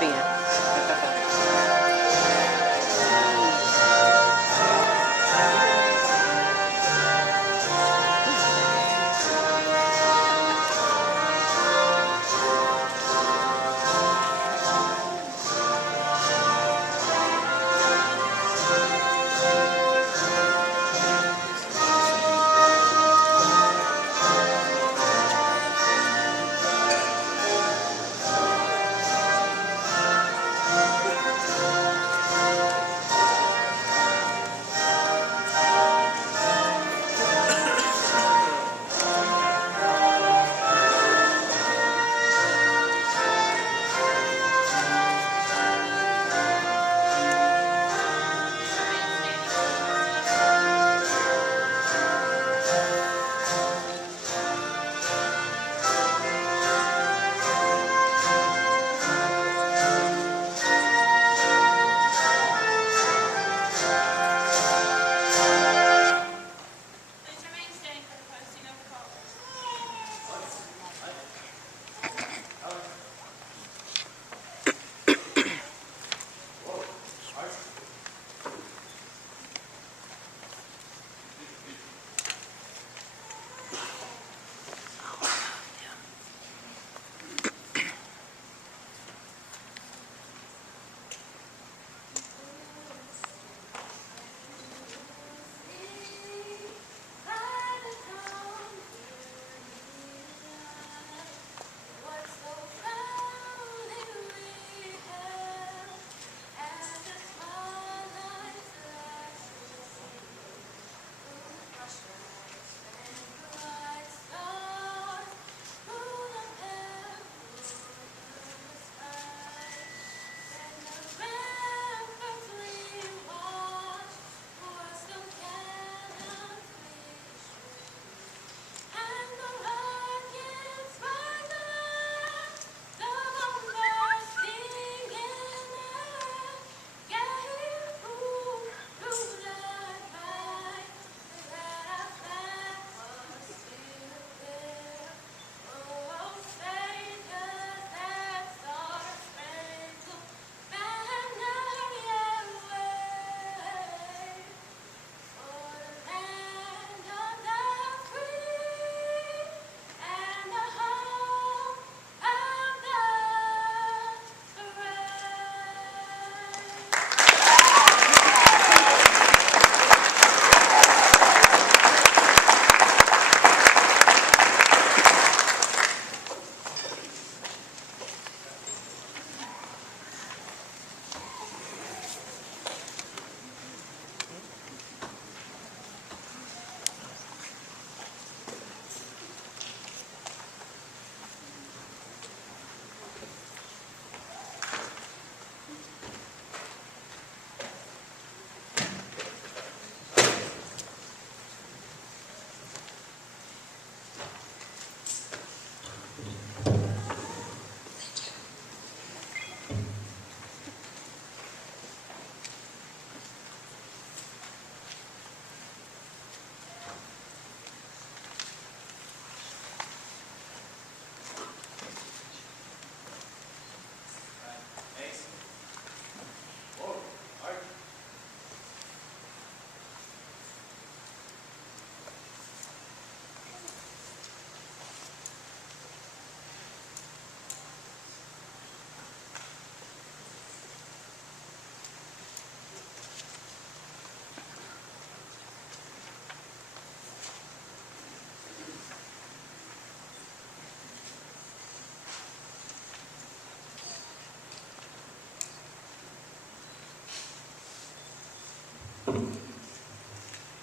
dip in.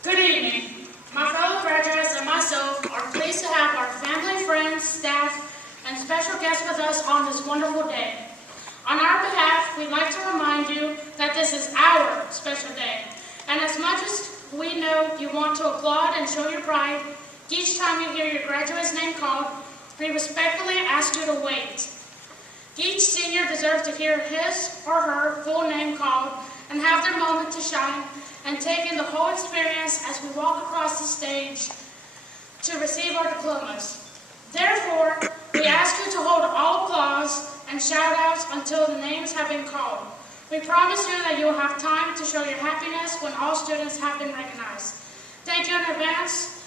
Good evening. My fellow graduates and myself are pleased to have our family, friends, staff, and special guests with us on this wonderful day. On our behalf, we'd like to remind you that this is our special day. And as much as we know you want to applaud and show your pride, each time you hear your graduate's name called, we respectfully ask you to wait. Each senior deserves to hear his or her full name called and have their moment to shine and take in the whole experience as we walk across the stage to receive our diplomas. Therefore, we ask you to hold all applause and shout-outs until the names have been called. We promise you that you will have time to show your happiness when all students have been recognized. Thank you in advance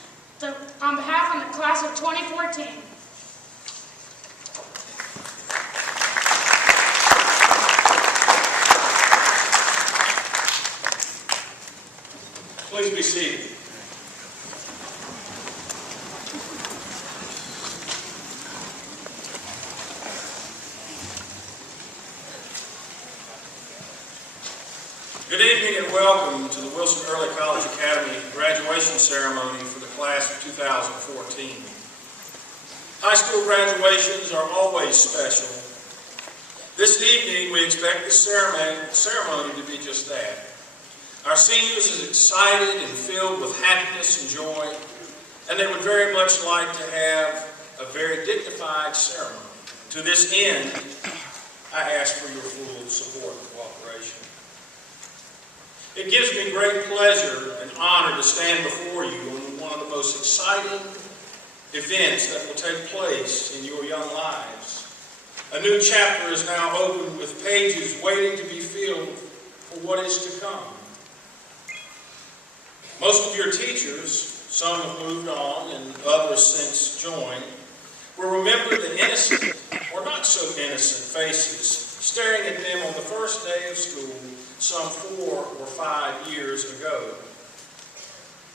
on behalf of the class of 2014. Please be seated. Good evening and welcome to the Wilson Early College Academy graduation ceremony for the class of 2014. High school graduations are always special. This evening we expect the ceremony to be just that. Our seniors are excited and filled with happiness and joy, and they would very much like to have a very dignified ceremony. To this end, I ask for your full support and cooperation. It gives me great pleasure and honor to stand before you on one of the most exciting events that will take place in your young lives. A new chapter is now open with pages waiting to be filled for what is to come. Most of your teachers, some have moved on and others since joined, will remember the innocent or not so innocent faces staring at them on the first day of school some 4 or 5 years ago.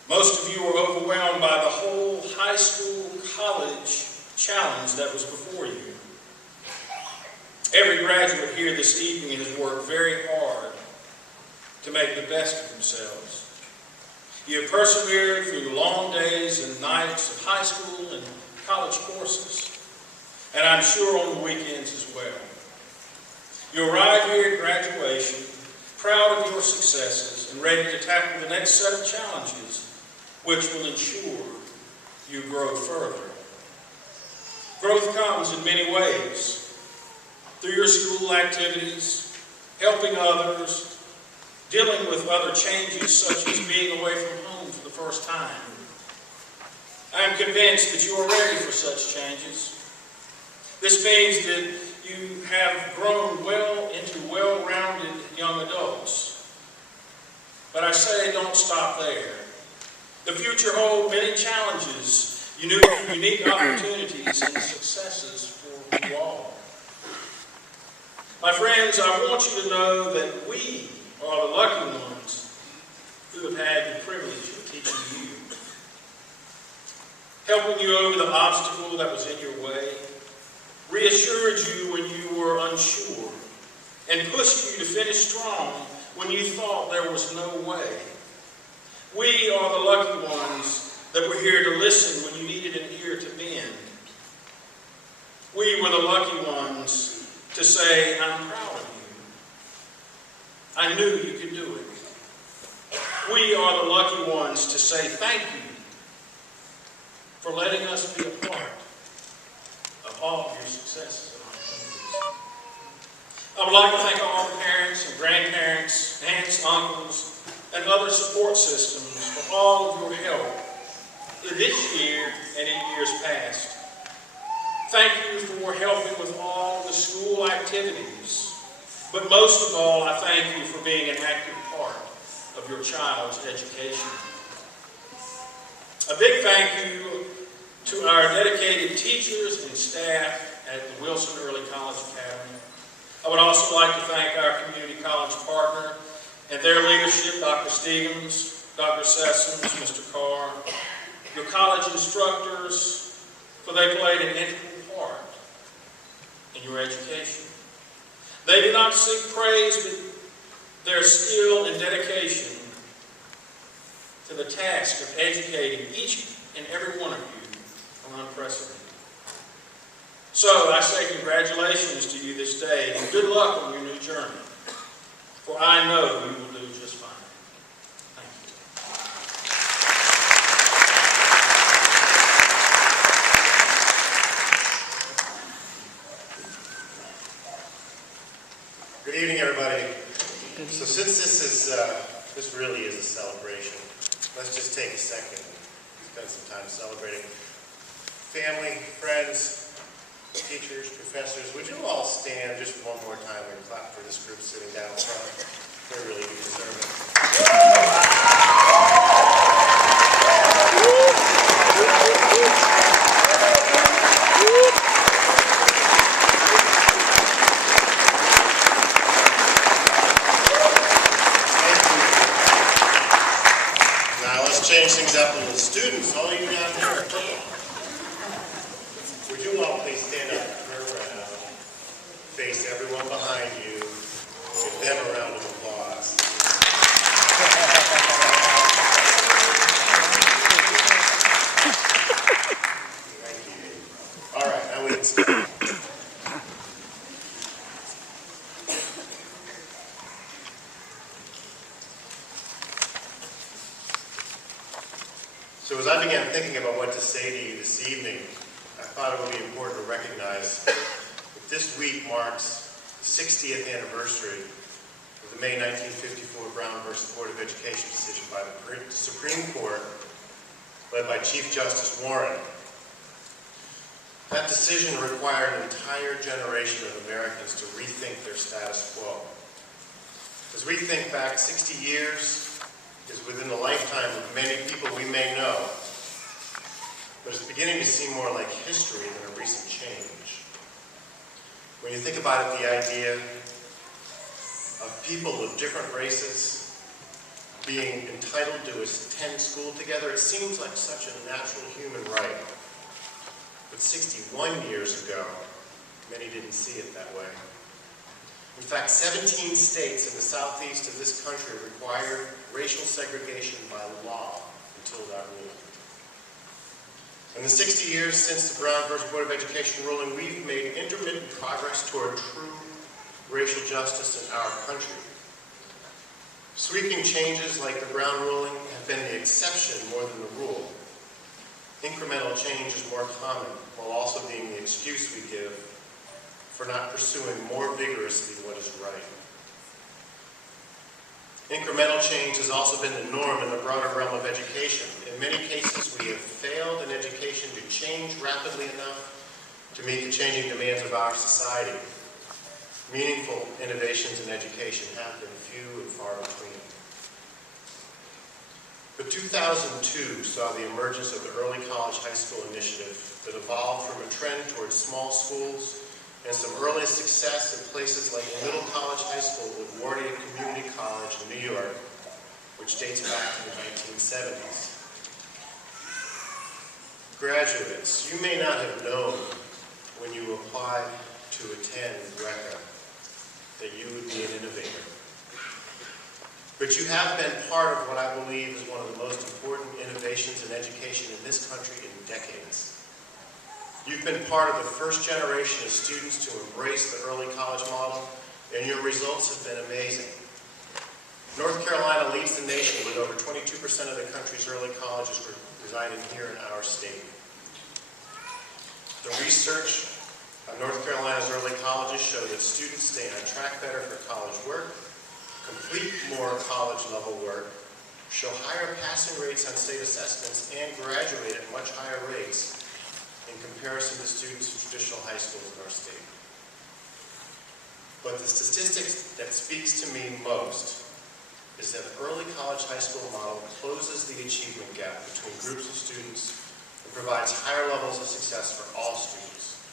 Most of you are overwhelmed by the whole high school college challenge that was before you. Every graduate here this evening has worked very hard to make the best of themselves. You have persevered through long days and nights of high school and college courses, and I'm sure on the weekends as well. You arrive here at graduation, proud of your successes and ready to tackle the next set of challenges, which will ensure you grow further. Growth comes in many ways, through your school activities, helping others, dealing with other changes such as being away from home for the first time. I am convinced that you are ready for such changes. This means that you have grown well into well-rounded young adults. But I say don't stop there. The future holds many challenges, unique opportunities, and successes for you all. My friends, I want you to know that we are the lucky ones who have had the privilege of teaching you, helping you over the obstacle that was in your way, reassured you when you were unsure, and pushed you to finish strong when you thought there was no way. We are the lucky ones that were here to listen when you needed an ear to bend. We were the lucky ones to say, I'm proud of you. I knew you could do it. We are the lucky ones to say thank you for letting us be a part of all of your successes and opportunities. I would like to thank all the parents and grandparents, aunts, uncles, and other support systems for all of your help in this year and in years past. Thank you for helping with all the school activities. But most of all, I thank you for being an active part of your child's education. A big thank you to our dedicated teachers and staff at the Wilson Early College Academy. I would also like to thank our community college partner and their leadership, Dr. Stevens, Dr. Sessoms, Mr. Carr, your college instructors, for they played an integral part in your education. They do not seek praise, but their skill and dedication to the task of educating each and every one of you are unprecedented. So I say congratulations to you this day and good luck on your new journey, for I know you will do just fine. Thank you. Good evening, everybody. So since this really is a celebration, let's just take a second and spend some time celebrating. Family, friends, teachers, professors, would you all stand just one more time and clap for this sitting down front. They really do deserve it. Now let's change things up with the students. All you down here. Would you all please stand up, turn around, face everyone behind you, give them a round of applause. Thank you. All right, now we can start. So as I began thinking about what to say to you this evening, I thought it would be important to recognize that this week marks the 60th anniversary of the May 1954 Brown versus Board of Education decision by the Supreme Court, led by Chief Justice Warren. That decision required an entire generation of Americans to rethink their status quo. As we think back, 60 years is within the lifetime of many people we may know, but it's beginning to seem more like history than a recent change. When you think about it, the idea of people of different races being entitled to attend school together, it seems like such a natural human right. But 61 years ago, many didn't see it that way. In fact, 17 states in the southeast of this country required racial segregation by law until that rule. In the 60 years since the Brown versus Board of Education ruling, we've made intermittent progress toward true racial justice in our country. Sweeping changes like the Brown ruling have been the exception more than the rule. Incremental change is more common, while also being the excuse we give for not pursuing more vigorously what is right. Incremental change has also been the norm in the broader realm of education. In many cases, we have failed in education to change rapidly enough to meet the changing demands of our society. Meaningful innovations in education have been few and far between. But 2002 saw the emergence of the Early College High School Initiative that evolved from a trend towards small schools and some early success in places like Middle College High School with Wardia Community College in New York, which dates back to the 1970s. Graduates, you may not have known when you applied to attend WECA that you would be an innovator. But you have been part of what I believe is one of the most important innovations in education in this country in decades. You've been part of the first generation of students to embrace the early college model, and your results have been amazing. North Carolina leads the nation with over 22% of the country's early colleges residing here in our state. The research on North Carolina's early colleges show that students stay on track better for college work, complete more college-level work, show higher passing rates on state assessments, and graduate at much higher rates in comparison to students in traditional high schools in our state. But the statistics that speaks to me most is that the early college high school model closes the achievement gap between groups of students and provides higher levels of success for all students.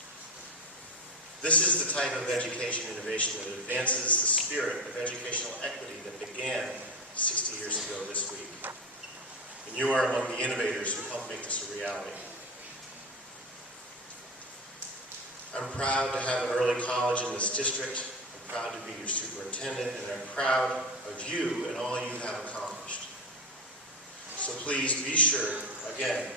This is the type of education innovation that advances the spirit of educational equity that began 60 years ago this week. And you are among the innovators who helped make this a reality. I'm proud to have an early college in this district. I'm proud to be your superintendent, and I'm proud of you and all you have accomplished. So please be sure, again,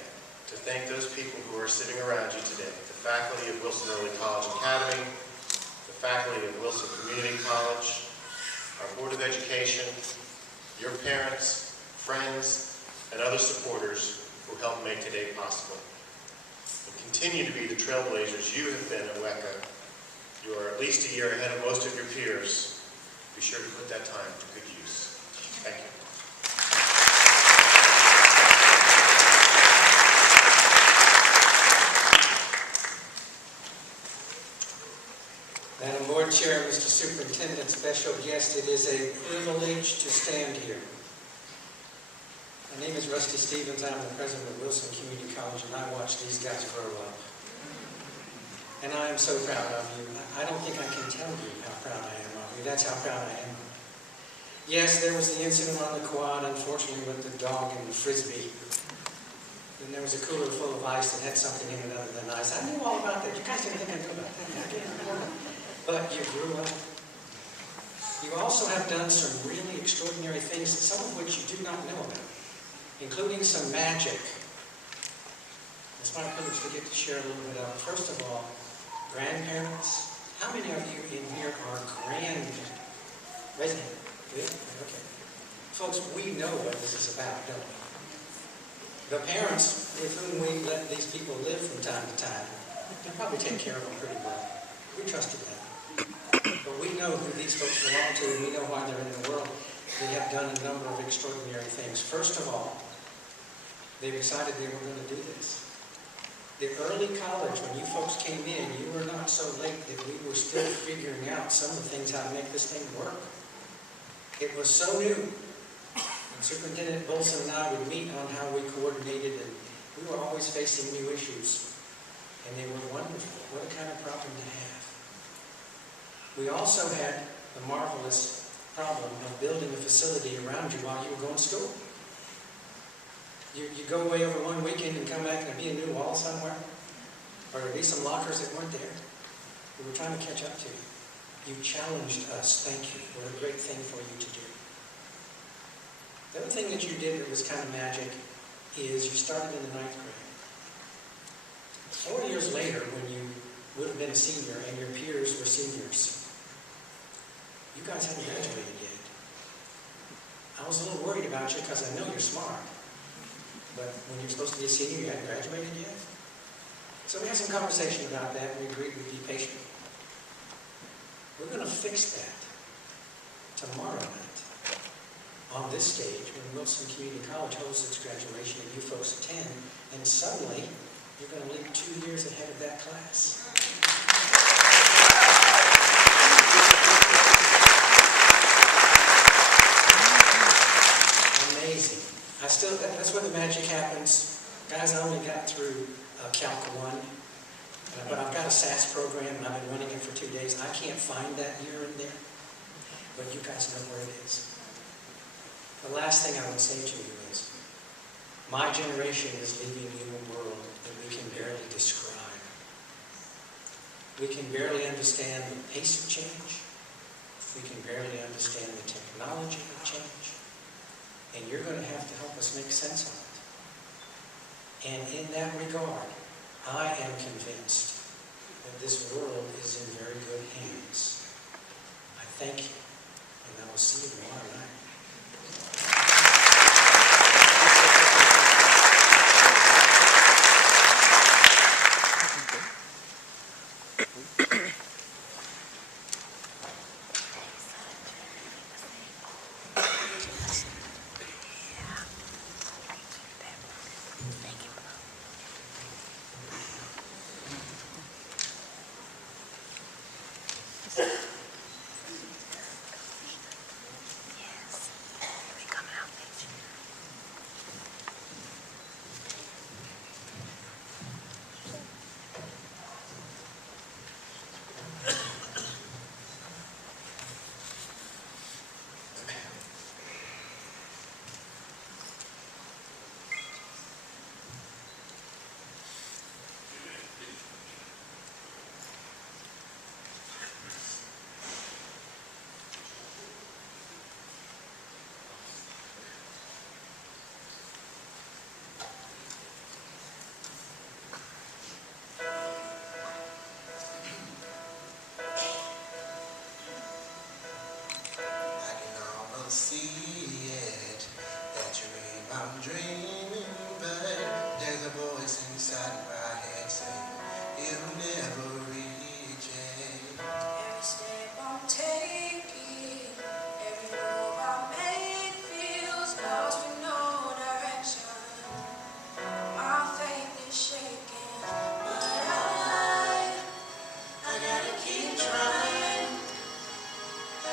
to thank those people who are sitting around you today. The faculty of Wilson Early College Academy, the faculty of Wilson Community College, our Board of Education, your parents, friends, and other supporters who helped make today possible. Continue to be the trailblazers you have been at WECA. You are at least a year ahead of most of your peers. Be sure to put that time to good use. Thank you. Madam Board Chair, Mr. Superintendent. superintendent and special guest, it is a privilege to stand here. My name is Rusty Stevens. I'm the president of Wilson Community College, and I watched these guys grow up. And I am so proud of you. I don't think I can tell you how proud I am of you. That's how proud I am. Yes, there was the incident on the quad, unfortunately, with the dog and the frisbee. And there was a cooler full of ice that had something in it other than ice. I knew all about that. You guys didn't think I knew about that. But you grew up. You also have done some really extraordinary things, some of which you do not know about, including some magic. It's my privilege to get to share a little bit of it. First of all, grandparents. How many of you in here are grandparents? Raise your hand. Good? Okay. Folks, we know what this is about, don't we? The parents with whom we let these people live from time to time, they probably take care of them pretty well. We trusted them. But we know who these folks belong to, and we know why they're in the world. They have done a number of extraordinary things. First of all, they decided they were going to do this. The early college, when you folks came in, you were not so late that we were still figuring out some of the things, how to make this thing work. It was so new. And Superintendent Bolson and I would meet on how we coordinated, and we were always facing new issues. And they were wonderful. What a kind of problem to have. We also had the marvelous problem of building a facility around you while you were going to school. You go away over one weekend and come back and there'd be a new wall somewhere, or there'd be some lockers that weren't there. We were trying to catch up to you. You challenged us. Thank you. What a great thing for you to do. The other thing that you did that was kind of magic is you started in the 9th grade. 4 years later, when you would have been a senior and your peers were seniors, you guys hadn't graduated yet. I was a little worried about you because I know you're smart. But when you're supposed to be a senior, you hadn't graduated yet. So we had some conversation about that, and we agreed we'd be patient. We're going to fix that tomorrow night on this stage when Wilson Community College holds its graduation and you folks attend, and suddenly you're going to leap 2 years ahead of that class. Amazing. That's where the magic happens. Guys, I only got through Calc 1, but I've got a SAS program and I've been running it for 2 days. I can't find that year in there, but you guys know where it is. The last thing I would say to you is, my generation is leaving you a world that we can barely describe. We can barely understand the pace of change. We can barely understand the technology of change. And you're going to have to help us make sense of it. And in that regard, I am convinced that this world is in very good hands. I thank you, and I will see you tomorrow night. See it, that dream I'm dreaming, but there's a voice inside my head saying, you'll never reach it. Every step I'm taking, every move I make feels lost with no direction. My faith is shaking, but I gotta keep trying. I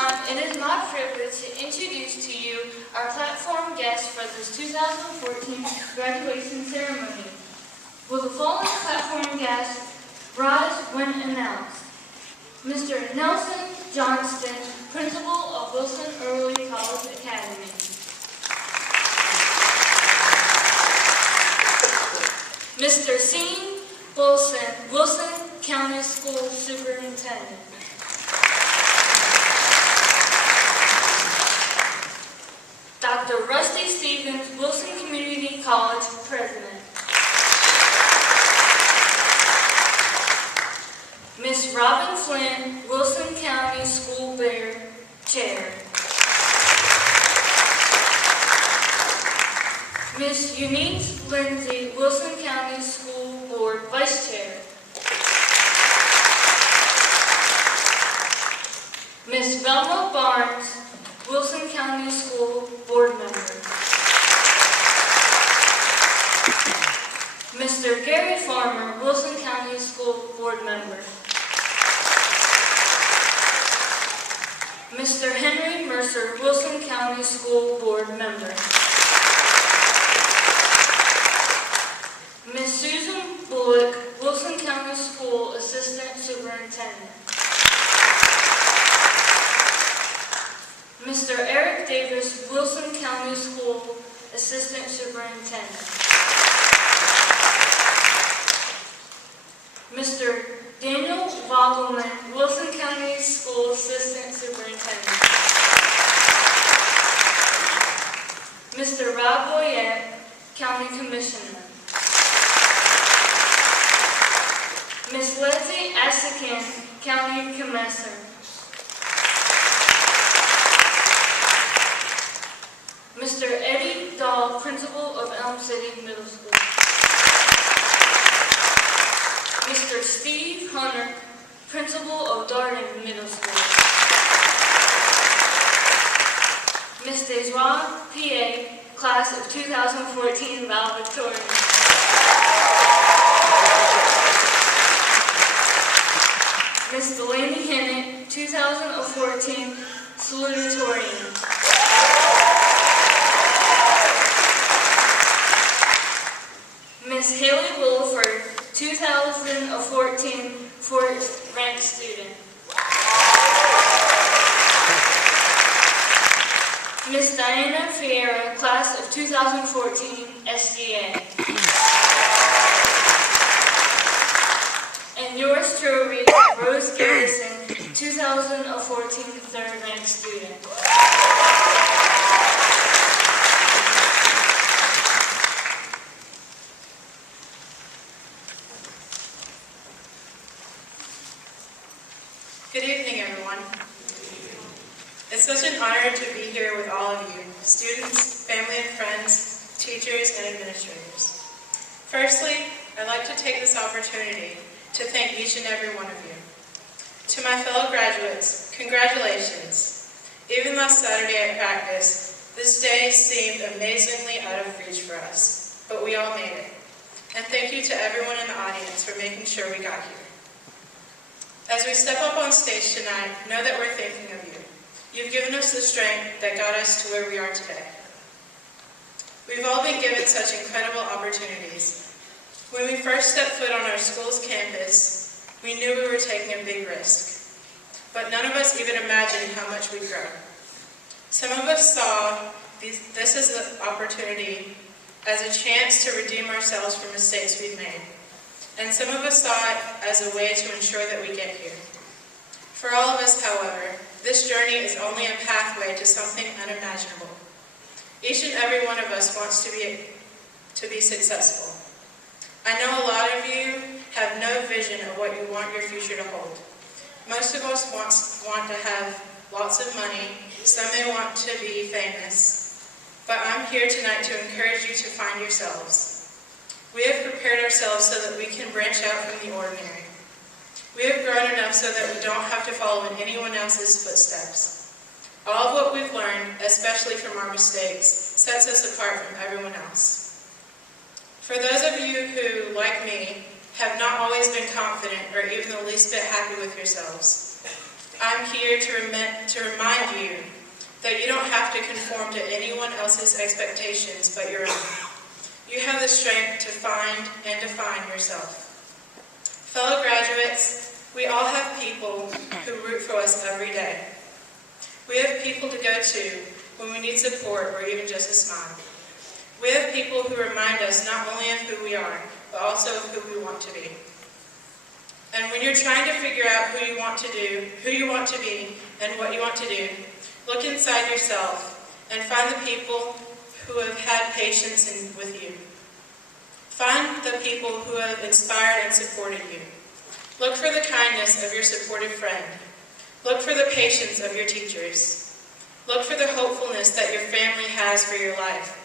time, it is my privilege to introduce to you our platform guests for this 2014 graduation ceremony. Will the following platform guests rise when announced? Mr. Nelson Johnston, Principal of Wilson Early College Academy. Mr. Sean Wilson, Wilson County School Superintendent. Dr. Rusty Stevens, Wilson Community College President. Miss Robin Flynn, Wilson County School Board Chair. Miss Eunice Lindsay, Wilson County School Board Vice Chair. Miss Velma Barnes, Wilson County School Board Member. Mr. Gary Farmer, Wilson County School Board Member. Mr. Henry Mercer, Wilson County School Board Member. Ms. Susan Bullock, Wilson County School Assistant Superintendent. Mr. Eric Davis, Wilson County School Assistant Superintendent. Mr. Daniel Vogelman, Wilson County School Assistant Superintendent. Mr. Rob Boyette, County Commissioner. Ms. Leslie Asakin, County Commissioner. Mr. Eddie Dahl, Principal of Elm City Middle School. Mr. Steve Hunter, Principal of Darden Middle School. Ms. Desjoie P.A., Class of 2014 valedictorian. Ms. Delaney Hennett, 2014 salutatorian. Ms. Haley Williford, 2014 fourth ranked student. Ms. Diana Fiera, Class of 2014 SGA. And yours truly, Rose Garrison, 2014 third ranked student. Good evening, everyone. It's such an honor to be here with all of you, students, family and friends, teachers, and administrators. Firstly, I'd like to take this opportunity to thank each and every one of you. To my fellow graduates, congratulations. Even last Saturday at practice, this day seemed amazingly out of reach for us, but we all made it. And thank you to everyone in the audience for making sure we got here. As we step up on stage tonight, know that we're thinking of you. You've given us the strength that got us to where we are today. We've all been given such incredible opportunities. When we first stepped foot on our school's campus, we knew we were taking a big risk. But none of us even imagined how much we'd grow. Some of us saw this as an opportunity, as a chance to redeem ourselves from mistakes we've made. And some of us saw it as a way to ensure that we get here. For all of us, however, this journey is only a pathway to something unimaginable. Each and every one of us wants to be successful. I know a lot of you have no vision of what you want your future to hold. Most of us want to have lots of money, some may want to be famous, but I'm here tonight to encourage you to find yourselves. We have prepared ourselves so that we can branch out from the ordinary. We have grown enough so that we don't have to follow in anyone else's footsteps. All of what we've learned, especially from our mistakes, sets us apart from everyone else. For those of you who, like me, have not always been confident or even the least bit happy with yourselves, I'm here to remind you that you don't have to conform to anyone else's expectations but your own. You have the strength to find and define yourself. Fellow graduates, we all have people who root for us every day. We have people to go to when we need support or even just a smile. We have people who remind us not only of who we are, but also of who we want to be. And when you're trying to figure out who you want to be, and what you want to do, look inside yourself and find the people who have had patience with you. Find the people who have inspired and supported you. Look for the kindness of your supportive friend. Look for the patience of your teachers. Look for the hopefulness that your family has for your life.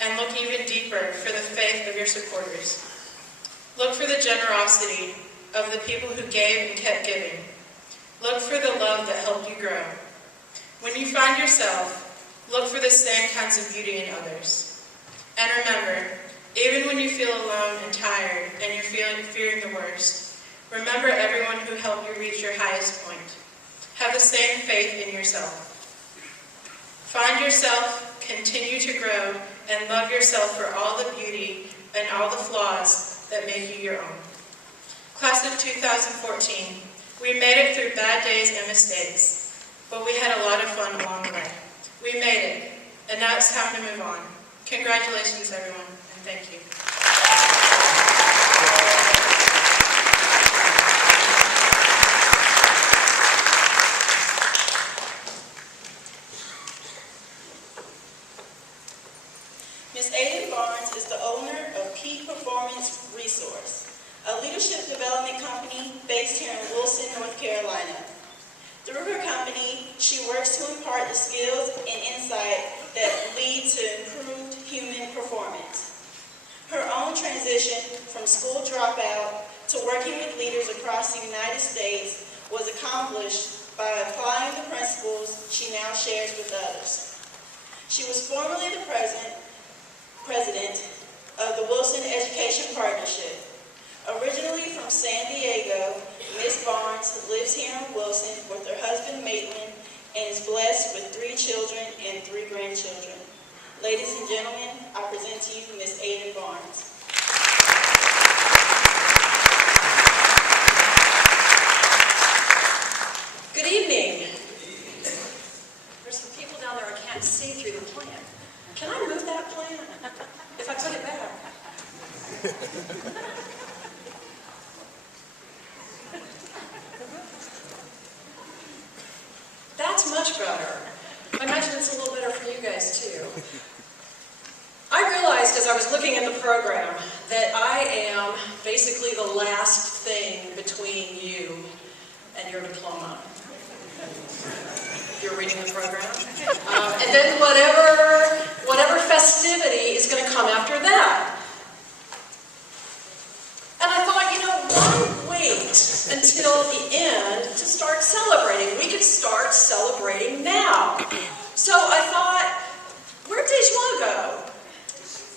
And look even deeper for the faith of your supporters. Look for the generosity of the people who gave and kept giving. Look for the love that helped you grow. When you find yourself, look for the same kinds of beauty in others. And remember, even when you feel alone and tired and you're fearing the worst, remember everyone who helped you reach your highest point. Have the same faith in yourself. Find yourself, continue to grow, and love yourself for all the beauty and all the flaws that make you your own. Class of 2014, we made it through bad days and mistakes, but we had a lot of fun along the way. We made it, and now it's time to move on. Congratulations, everyone, and thank you. Ms. Aiden Barnes is the owner of Peak Performance Resource, a leadership development company based here in Wilson, North Carolina. Through her company, she works to impart the skills and insight that lead to improved human performance. Her own transition from school dropout to working with leaders across the United States was accomplished by applying the principles she now shares with others. She was formerly the president of the Wilson Education Partnership. Originally from San Diego, Ms. Barnes lives here in Wilson with her husband Maitland and is blessed with 3 children and 3 grandchildren. Ladies and gentlemen, I present to you Ms. Aiden Barnes. Good evening. There's some people down there I can't see through the plant. Can I move that plant if I put it back? That's much better. I imagine it's a little better for you guys too. I realized as I was looking at the program that I am basically the last thing between you and your diploma. You're reading the program. And then whatever festivity is going to come after that. And I thought, why wait until the end to start celebrating? We could start celebrating now. So I thought, where'd Dejuan go?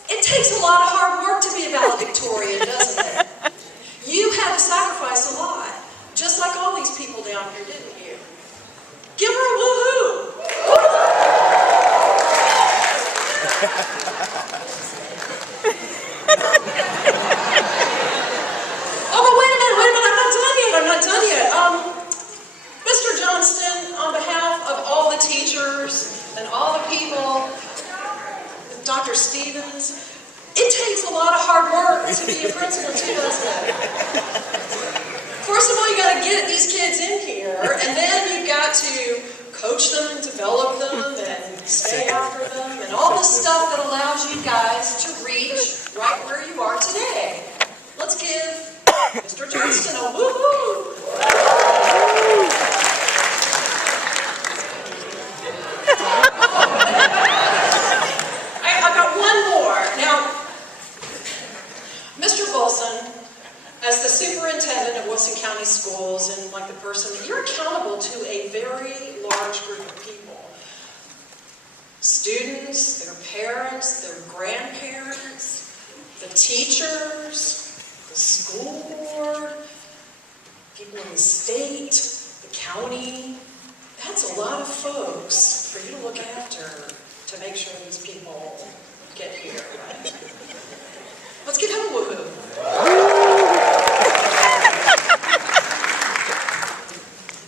It takes a lot of hard work to be a valedictorian, doesn't it? You had to sacrifice a lot, just like all these people down here, didn't you? Give her a woohoo! Oh, but wait a minute, I'm not done yet. Mr. Johnston, on behalf of all the teachers and all the people, Dr. Stevens, it takes a lot of hard work to be a principal too, doesn't it? First of all, you got to get these kids in here, and then you've got to coach them and develop them and stay after them and all the stuff that allows you guys to reach right where you are today. Let's give Mr. Johnston a woohoo! I've got one more. Now, Mr. Wilson, as the superintendent of Wilson County Schools and like the person, you're accountable to a very large group of people. Students, their parents, their grandparents, the teachers, the school board, people in the state, the county, That's a lot of folks for you to look after to make sure these people get here. Right? Let's give him a woohoo.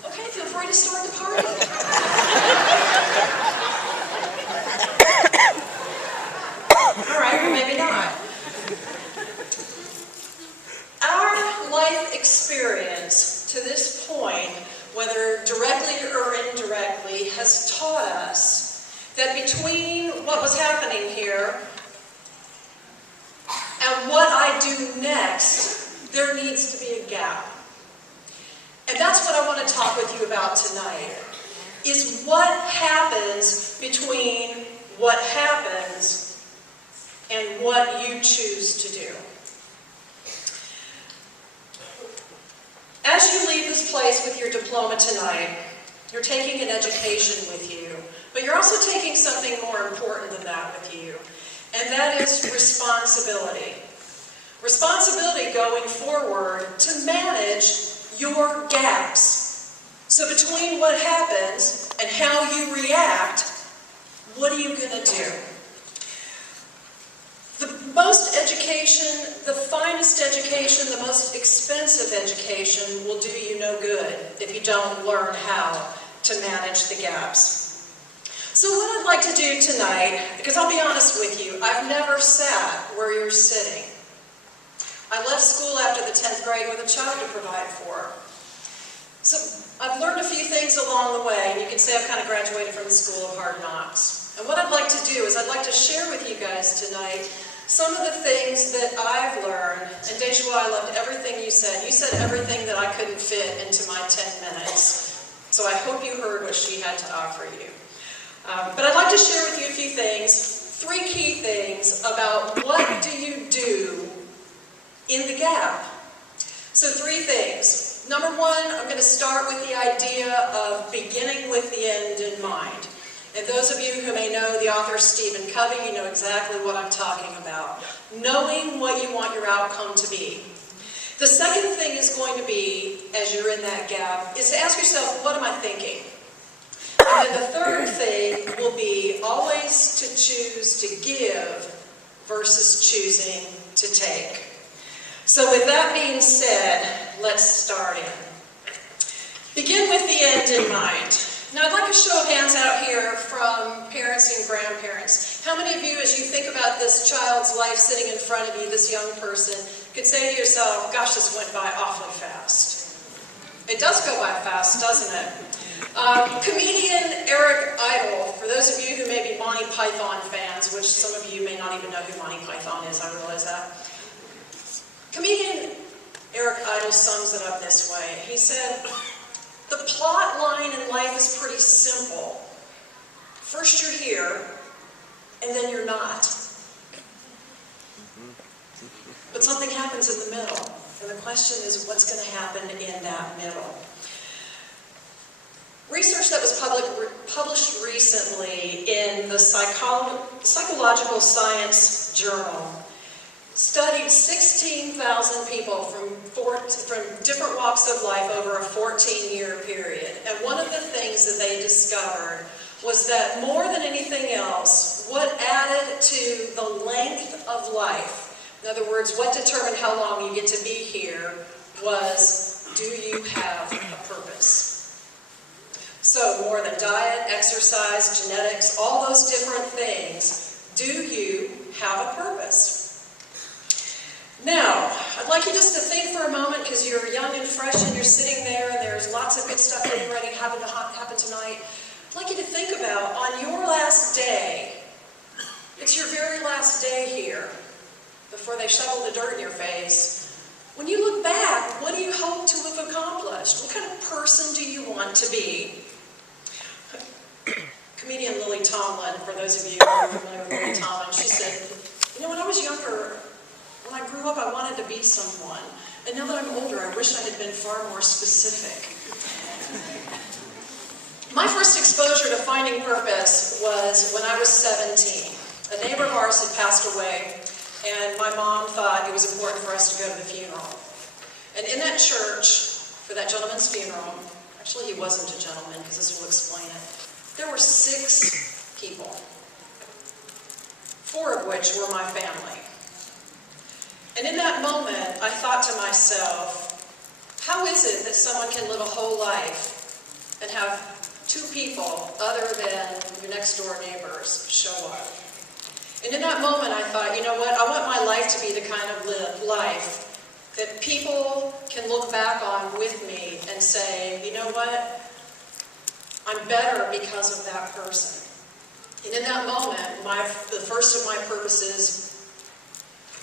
Okay, feel free to start the party. All right, well, maybe not. Our life experience to this point, whether directly or indirectly, has taught us that between what was happening here and what I do next, there needs to be a gap. And that's what I want to talk with you about tonight, is what happens between what happens and what you choose to do. As you leave this place with your diploma tonight, you're taking an education with you, but you're also taking something more important than that with you, and that is responsibility. Responsibility going forward to manage your gaps. So between what happens and how you react, what are you going to do? The most education, the finest education, the most expensive education will do you no good if you don't learn how to manage the gaps. So what I'd like to do tonight, because I'll be honest with you, I've never sat where you're sitting. I left school after the 10th grade with a child to provide for. So I've learned a few things along the way, and you could say I've kind of graduated from the School of Hard Knocks. And what I'd like to do is I'd like to share with you guys tonight some of the things that I've learned. And Deshua, I loved everything you said. You said everything that I couldn't fit into my 10 minutes. So I hope you heard what she had to offer you. But I'd like to share with you a few things, 3 key things about what do you do in the gap. So 3 things. Number 1, I'm going to start with the idea of beginning with the end in mind. And those of you who may know the author Stephen Covey, you know exactly what I'm talking about. Knowing what you want your outcome to be. The second thing is going to be, as you're in that gap, is to ask yourself, what am I thinking? And then the third thing will be always to choose to give versus choosing to take. So with that being said, let's start in. Begin with the end in mind. Now I'd like a show of hands out here from parents and grandparents. How many of you, as you think about this child's life sitting in front of you, this young person, could say to yourself, gosh, this went by awfully fast? It does go by fast, doesn't it? Comedian Eric Idle, for those of you who may be Monty Python fans, which some of you may not even know who Monty Python is, I realize that. Comedian Eric Idle sums it up this way. He said, the plot line in life is pretty simple. First you're here, and then you're not. But something happens in the middle, and the question is, what's going to happen in that middle? Research that was published recently in the Psychological Science Journal studied 16,000 people from different walks of life over a 14-year period. And one of the things that they discovered was that more than anything else, what added to the length of life, in other words, what determined how long you get to be here, was, do you have a purpose? So more than diet, exercise, genetics, all those different things, do you have a purpose? Now, I'd like you just to think for a moment, because you're young and fresh and you're sitting there and there's lots of good stuff getting ready to happen tonight. I'd like you to think about, on your last day, it's your very last day here, before they shovel the dirt in your face. When you look back, what do you hope to have accomplished? What kind of person do you want to be? Comedian Lily Tomlin, for those of you who are familiar with Lily Tomlin, she said, when I was younger, when I grew up, I wanted to be someone. And now that I'm older, I wish I had been far more specific. My first exposure to finding purpose was when I was 17. A neighbor of ours had passed away, and my mom thought it was important for us to go to the funeral. And in that church, for that gentleman's funeral, I Actually, he wasn't a gentleman, because this will explain it. There were 6 people, 4 of which were my family. And in that moment, I thought to myself, how is it that someone can live a whole life and have 2 people other than your next door neighbors show up? And in that moment, I thought, you know what? I want my life to be the kind of life that people can look back on with me and say, you know what? I'm better because of that person. And in that moment, the first of my purposes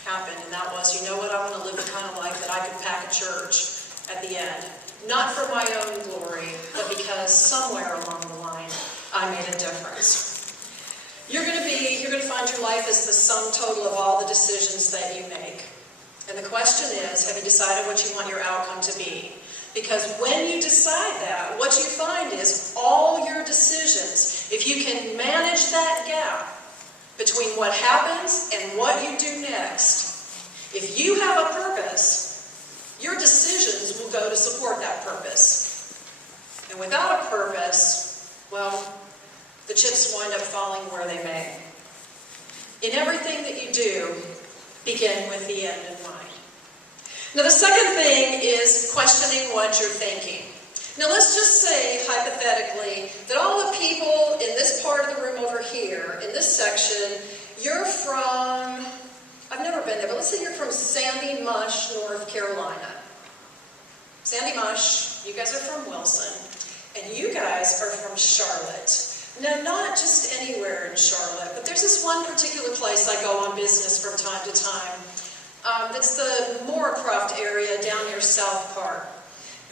happened, and that was, you know what? I want to live the kind of life that I can pack a church at the end. Not for my own glory, but because somewhere along the line, I made a difference. You're going to find your life as the sum total of all the decisions that you make. And the question is, have you decided what you want your outcome to be? Because when you decide that, what you find is all your decisions, if you can manage that gap between what happens and what you do next, if you have a purpose, your decisions will go to support that purpose. And without a purpose, well, the chips wind up falling where they may. In everything that you do, begin with the end in mind. Now, the second thing is questioning what you're thinking. Now, let's just say, hypothetically, that all the people in this part of the room over here, in this section, you're from, I've never been there, but let's say you're from Sandy Mush, North Carolina. Sandy Mush, you guys are from Wilson, and you guys are from Charlotte. Now, not just anywhere in Charlotte, but there's this one particular place I go on business from time to time. That's the Moorcroft area down near South Park.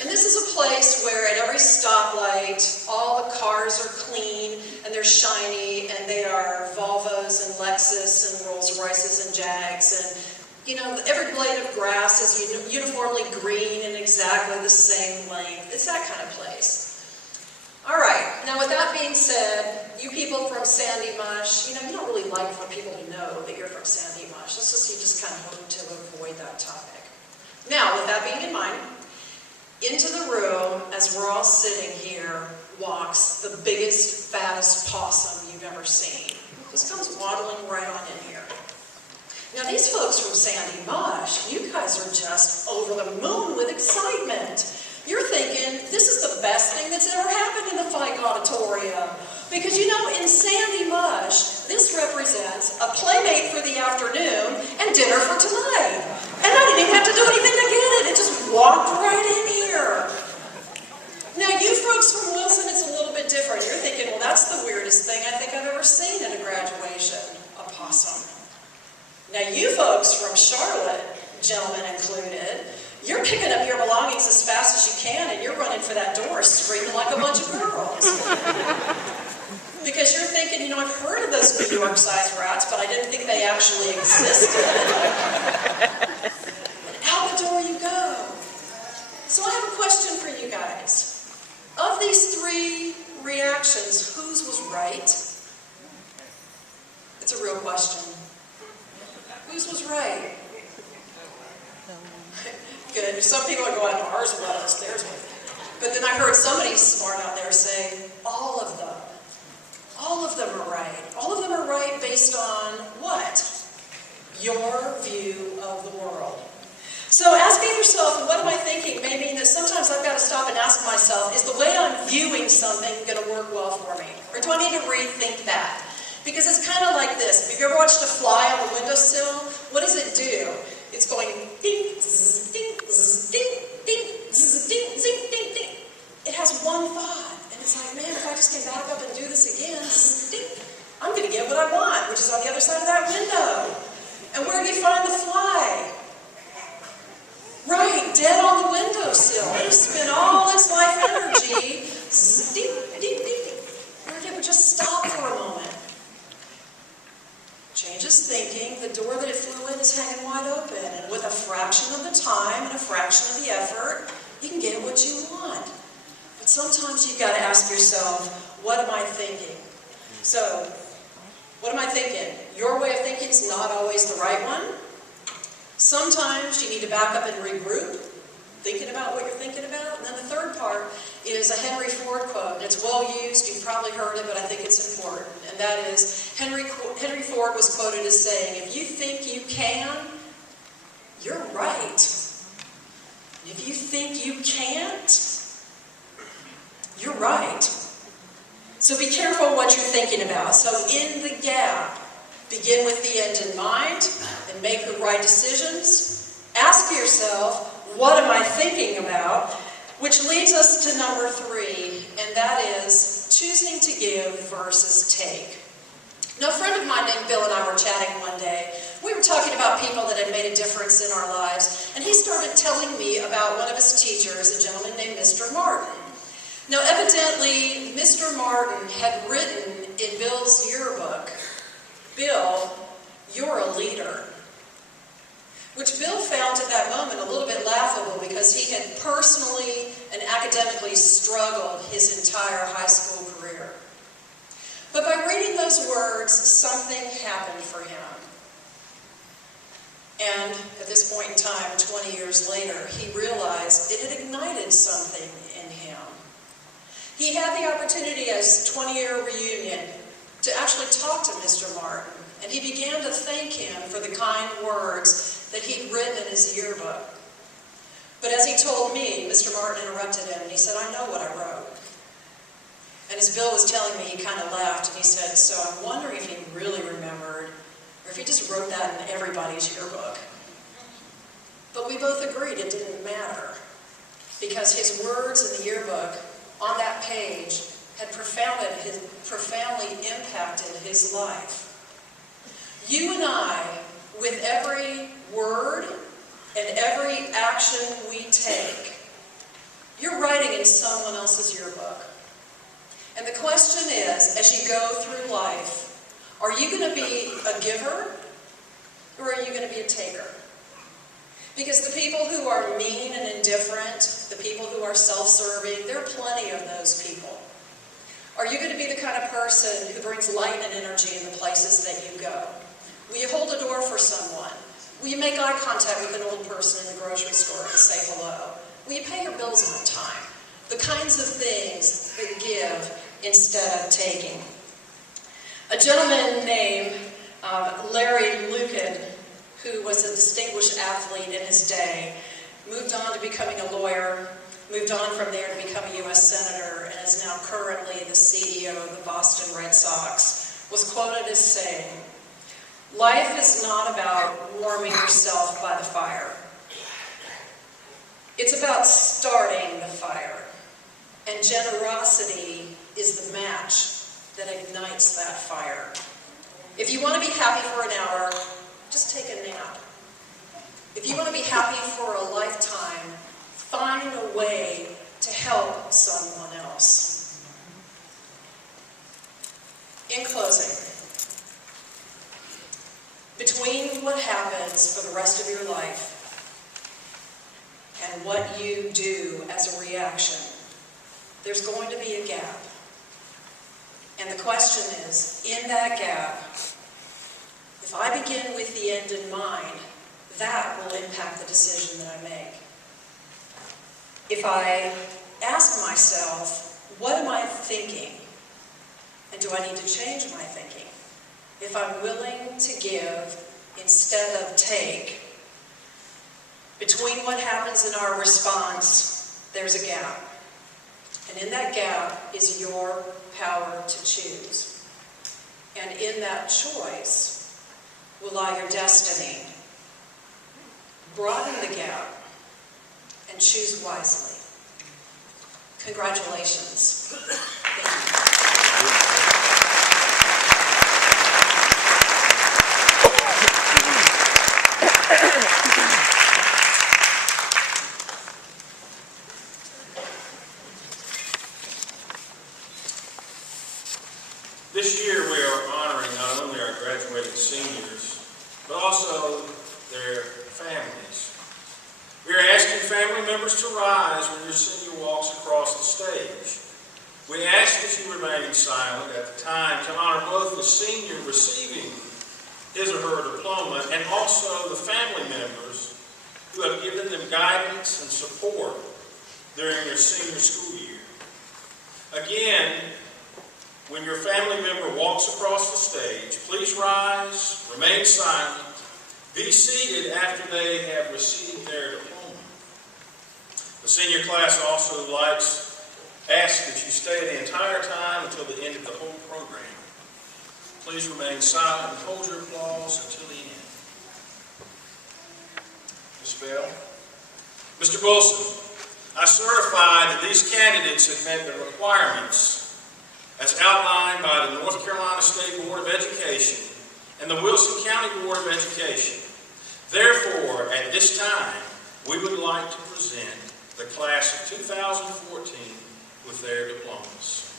And this is a place where at every stoplight, all the cars are clean and they're shiny, and they are Volvos and Lexus and Rolls Royces and Jags. And, you know, every blade of grass is uniformly green and exactly the same length. It's that kind of place. All right, now with that being said, you people from Sandy Mush, you don't really like for people to know that you're from Sandy Mush. You just kind of hope to avoid that topic. Now, with that being in mind, into the room, as we're all sitting here, walks the biggest, fattest possum you've ever seen. Just comes waddling right on in here. Now, these folks from Sandy Mush, you guys are just over the moon with excitement. You're thinking, this is the best thing that's ever happened in the Fike Auditorium. Because in Sandy Mush, this represents a playmate for the afternoon and dinner for tonight. And I didn't even have to do anything to get it. It just walked right in here. Now, you folks from Wilson, it's a little bit different. You're thinking, well, that's the weirdest thing I think I've ever seen at a graduation, a possum. Now, you folks from Charlotte, gentlemen included, you're picking up your belongings as fast as you can, and you're running for that door screaming like a bunch of girls. Because you're thinking, I've heard of those New York-sized rats, but I didn't think they actually existed. And out the door you go. So I have a question for you guys. Of these 3 reactions, whose was right? It's a real question. Whose was right? Good. Some people are going, ours was, theirs was. But then I heard somebody smart out there say, all of them. All of them are right. All of them are right based on what? Your view of the world. So asking yourself, what am I thinking, may mean that sometimes I've got to stop and ask myself, is the way I'm viewing something going to work well for me? Or do I need to rethink that? Because it's kind of like this. Have you ever watched a fly on the windowsill? What does it do? It's going ding, zzz, ding, zzz, ding, ding, zzz, ding, zing, ding, ding. It has one thought. And it's like, man, if I just can back up and do this again, zzz, ding, I'm going to get what I want, which is on the other side of that window. And where do you find the fly? Right, dead on the windowsill. It has spent all its life energy, zzz, ding, ding, ding. Where if it would just stop for a moment? Changes thinking, the door that it flew in is hanging wide open, and with a fraction of the time and a fraction of the effort, you can get what you want. But sometimes you've got to ask yourself, what am I thinking? So, what am I thinking? Your way of thinking is not always the right one. Sometimes you need to back up and regroup thinking about what you're thinking about. And then the third part is a Henry Ford quote, and it's well used. You've probably heard it, but I think it's important. And that is, Henry Ford was quoted as saying, if you think you can, you're right. If you think you can't, you're right. So be careful what you're thinking about. So in the gap, begin with the end in mind and make the right decisions. Ask yourself, what am I thinking about? Which leads us to number 3, and that is choosing to give versus take. Now, a friend of mine named Bill and I were chatting one day. We were talking about people that had made a difference in our lives, and he started telling me about one of his teachers, a gentleman named Mr. Martin. Now, evidently, Mr. Martin had written in Bill's yearbook, Bill, you're a leader. Which Bill found at that moment a little bit laughable because he had personally and academically struggled his entire high school career. But by reading those words, something happened for him. And at this point in time, 20 years later, he realized it had ignited something in him. He had the opportunity as a 20-year reunion to actually talk to Mr. Martin, and he began to thank him for the kind words that he'd written in his yearbook. But as he told me, Mr. Martin interrupted him, and he said, I know what I wrote. And as Bill was telling me, he kind of laughed, and he said, so I'm wondering if he really remembered, or if he just wrote that in everybody's yearbook. But we both agreed it didn't matter, because his words in the yearbook on that page had profoundly impacted his life. You and I, with every word and every action we take, you're writing in someone else's yearbook. And the question is, as you go through life, are you going to be a giver or are you going to be a taker? Because the people who are mean and indifferent, the people who are self-serving, there are plenty of those people. Are you going to be the kind of person who brings light and energy in the places that you go? Will you hold a door for someone? Will you make eye contact with an old person in the grocery store and say hello? Will you pay your bills on time? The kinds of things that give instead of taking. A gentleman named Larry Lucan, who was a distinguished athlete in his day, moved on to becoming a lawyer, moved on from there to become a U.S. Senator, and is now currently the CEO of the Boston Red Sox, was quoted as saying, life is not about warming yourself by the fire. It's about starting the fire. And generosity is the match that ignites that fire. If you want to be happy for an hour, just take a nap. If you want to be happy for a lifetime, find a way to help someone else. In closing, between what happens for the rest of your life and what you do as a reaction, there's going to be a gap. And the question is, in that gap, if I begin with the end in mind, that will impact the decision that I make. If I ask myself, what am I thinking? And do I need to change my thinking? If I'm willing to give instead of take, between what happens in our response, there's a gap. And in that gap is your power to choose. And in that choice will lie your destiny. Broaden the gap and choose wisely. Congratulations. Thank you. This year we are honoring not only our graduating seniors, but also their families. We are asking family members to rise when your senior walks across the stage. We ask that you remain silent at the time to honor both the senior receiving his or her diploma and also the family members who have given them guidance and support during their senior school year. Again, when your family member walks across the stage, please rise, remain silent, be seated after they have received their diploma. The senior class also asks that you stay the entire time until the end of the whole program. Please remain silent and hold your applause until the end. Ms. Bell. Mr. Wilson, I certify that these candidates have met the requirements as outlined by the North Carolina State Board of Education and the Wilson County Board of Education. Therefore, at this time, we would like to present the class of 2014 with their diplomas.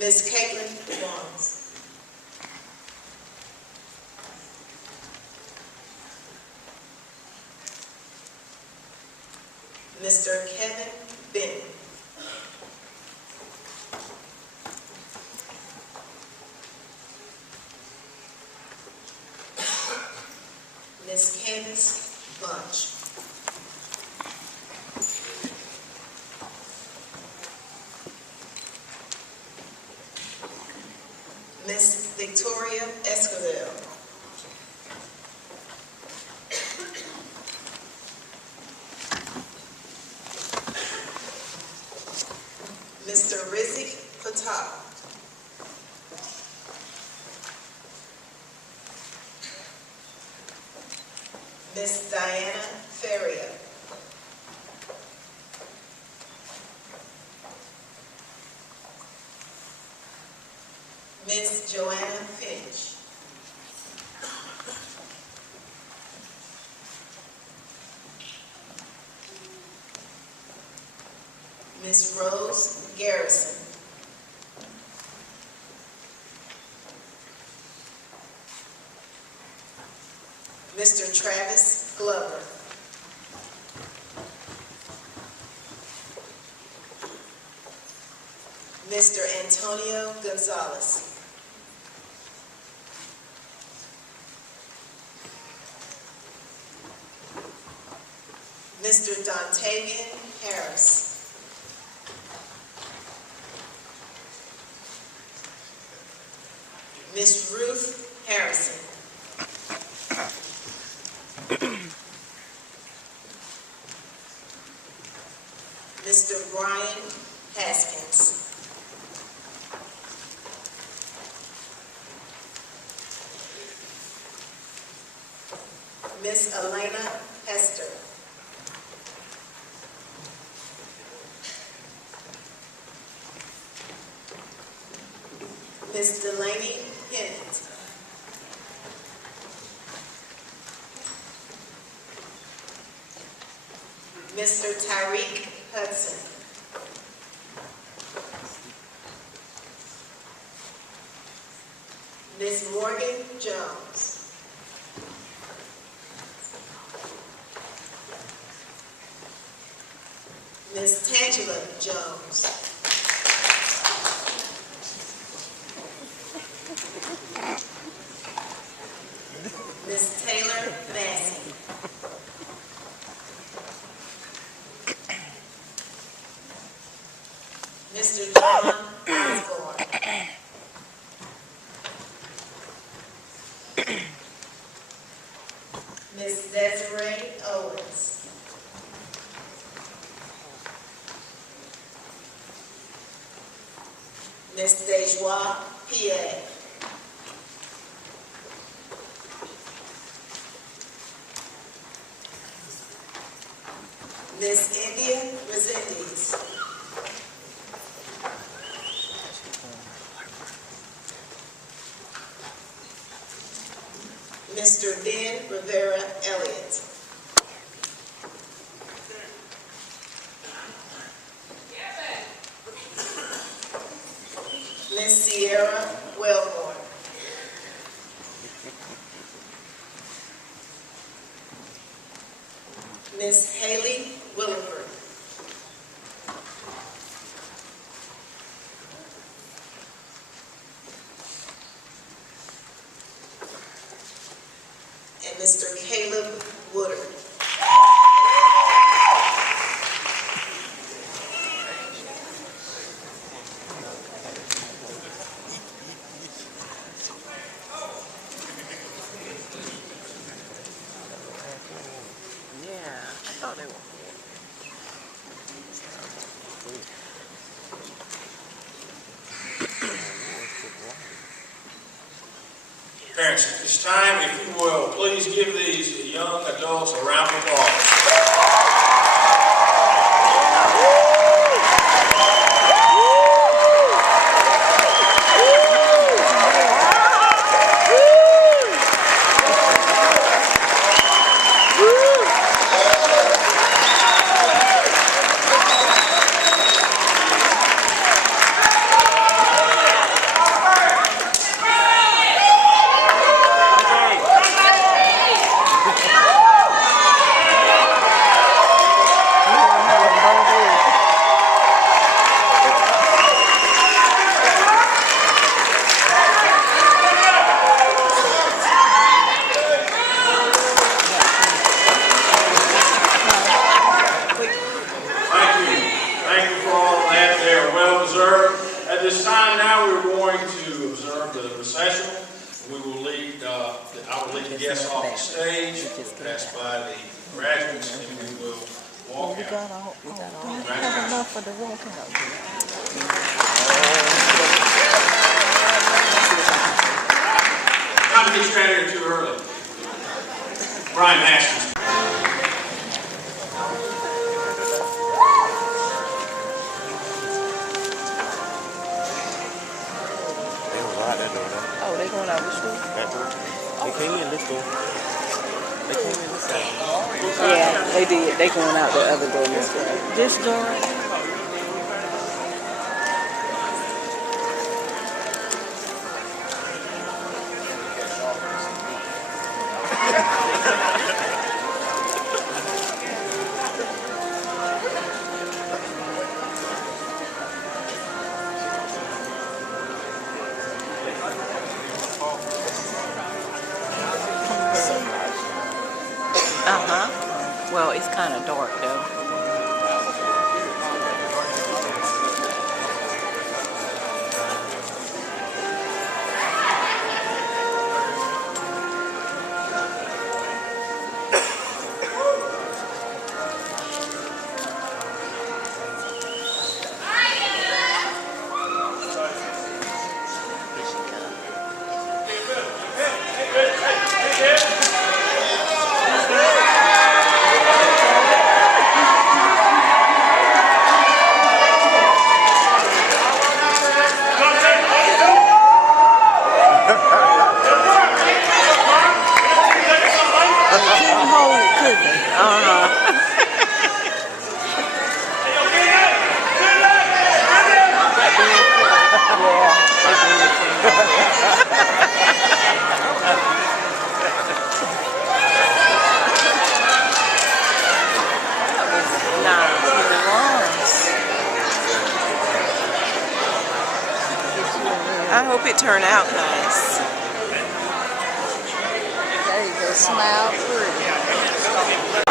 Ms. Caitlin Barnes. Mr. Kevin Benton. Ms. Candice Bunch. Ms. Victoria Esquivel. Mr. Rizik Patel. Ms. Diana Feria. Ms. Joanna Finch. Ms. Rose Garrison. Mr. Travis Glover. Mr. Antonio Gonzalez. Mr. Dontavian Harris. Ms. Ruth Harrison. Mr. Brian Haskins. Ms. Elena Hester. Ms. Delaney Hennett. Mr. Tyreek Hudson. Ms. Morgan Jones. Ms. Tangela Jones. Ms. Taylor Massey. Mr. John Osborne. Ms. Desiree Owens. Ms. Dejoie Pierre. Ms. India Resendiz. Mr. Ben Rivera Elliott. Sierra Wellborn. Miss Haley Williford. And Mr. Caleb Woodard. Parents, at this time, if you will, please give these young adults a round of applause. At this time now, we're going to observe the recessional. We will lead, I will lead the guests off the stage, pass by the graduates, and we will walk out. We have enough for the walkout. Not to get you out of here too early. Brian Masters. Oh, they going out this door? That door. They came in this door. They came in this side. Yeah, they did. They going out the other door this way. This door right here? Well, it's kind of dark though. I hope it turned out nice. There you go, smile through.